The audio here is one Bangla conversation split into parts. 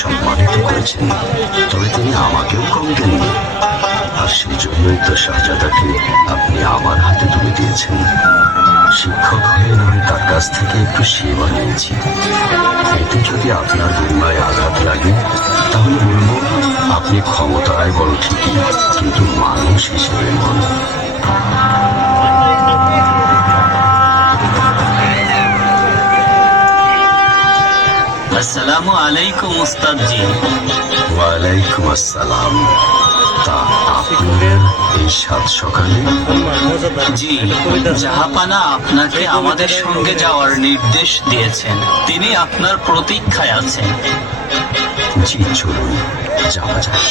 সম্মানিত করেছেন, তবে তিনি আমাকেও কম দেননি। আর সেই জন্যই তো শাহজাদাকে আপনি আমার হাতে তুলে দিয়েছেন। শিক্ষক হয়ে নয়, তার কাছ থেকে একটু সেবা নিয়েছি। এতে যদি আপনার গরিমায় আঘাত লাগে তাহলে বলবো, আপনি ক্ষমতায় বড় ঠিকই, কিন্তু মানুষ হিসেবে নন। আসসালামু আলাইকুম উস্তাদজি। ওয়ালাইকুম আসসালাম। তা আপনার এই সাত সকালে? জি, জাহাপানা আপনাকে আমাদের সঙ্গে যাওয়ার নির্দেশ দিয়েছেন। তিনি আপনার প্রতীক্ষায় আছেন। জি, চলুন যাওয়া যাক।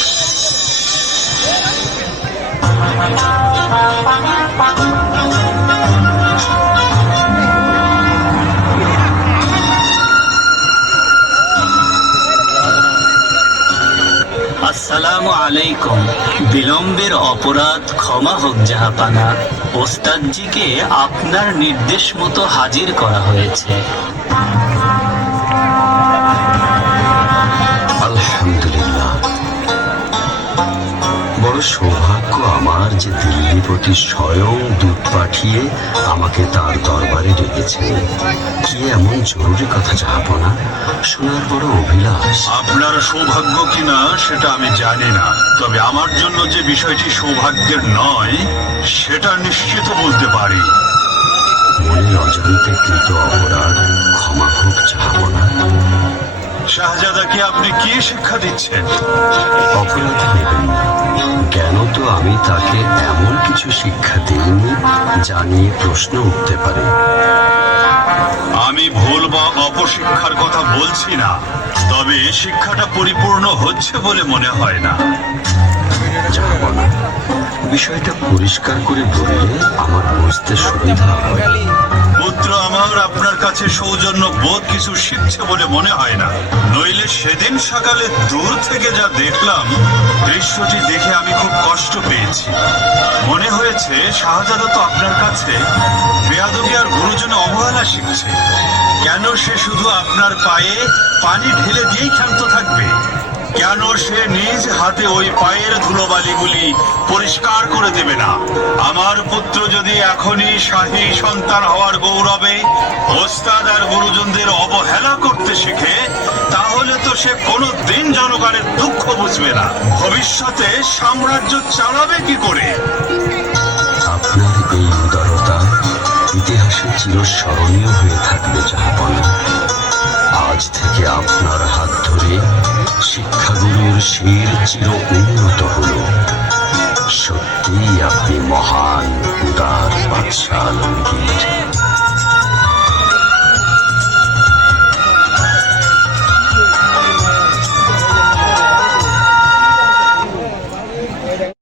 আসসালামু আলাইকুম। বিলম্বের অপরাধ ক্ষমা হোক জাহাপানা। ওস্তাদজিকে আপনার নির্দেশ মতো হাজির করা হয়েছে। আলহামদুলিল্লাহ। বড় সৌভাগ্য আমার যে দিল্লিপতি স্বয়ং দূত পাঠিয়ে আমাকে তার দরবারে ডেকেছেন। কি এমন জরুরি কথা জাহাপনা, শোনার বড় অভিলাষ। আপনার সৌভাগ্য কিনা সেটা আমি জানি না, তবে আমার জন্য যে বিষয়টি সৌভাগ্যের নয় সেটা নিশ্চিত বলতে পারি। মনের অজান্তে কৃত অপরাধ ক্ষমা হোক জাহাপনা। শাহজাদাকে আপনি কি শিক্ষা দিচ্ছেন? অপরাধ নেবেন না, কেন তো আমি তাকে এমন কিছু শিক্ষা দিইনি যা নিয়ে প্রশ্ন উঠতে পারে। আমি ভুল বা অপশিক্ষার কথা বলছি না, তবে শিক্ষাটা পরিপূর্ণ হচ্ছে বলে মনে হয় না। জাহাপনা, বিষয়টা পরিষ্কার করে বললে আমার বুঝতে সুবিধা হয়। পুত্র আমার আপনার কাছে সৌজন্য বোধ কিছু শিখছে বলে মনে হয় না। নইলে সেদিন সকালে দূর থেকে যা দেখলাম, দৃশ্যটি দেখে আমি খুব কষ্ট পেয়েছি। মনে হয়েছে শাহজাদা তো আপনার কাছে বেয়াদবি আর গুরুজনে অবহেলা শিখছে। কেন সে শুধু আপনার পায়ে পানি ঢেলে দিয়েই ক্ষান্ত থাকবে? কেন সে নিজ হাতে ওই পায়ের ধুলোবালিগুলি পরিষ্কার করে দেবে না? আমার পুত্র যদি এখনই শাহী সন্তান হওয়ার গৌরবে ওস্তাদ আর গুরুজনদের অবহেলা করতে শেখে, তাহলে তো সে কোনোদিন জনগণের দুঃখ বুঝবে না। ভবিষ্যতে সাম্রাজ্য চালাবে কি করে? আপনার এই উদারতা ইতিহাসে চিরস্মরণীয় হয়ে থাকবে জাহাপনা। আজ থেকে আপনার হাত ধরে শিক্ষাগুরুর শির চির উন্নত হল। সত্যিই আপনি মহান উদার বাদশাহ আলমগীর।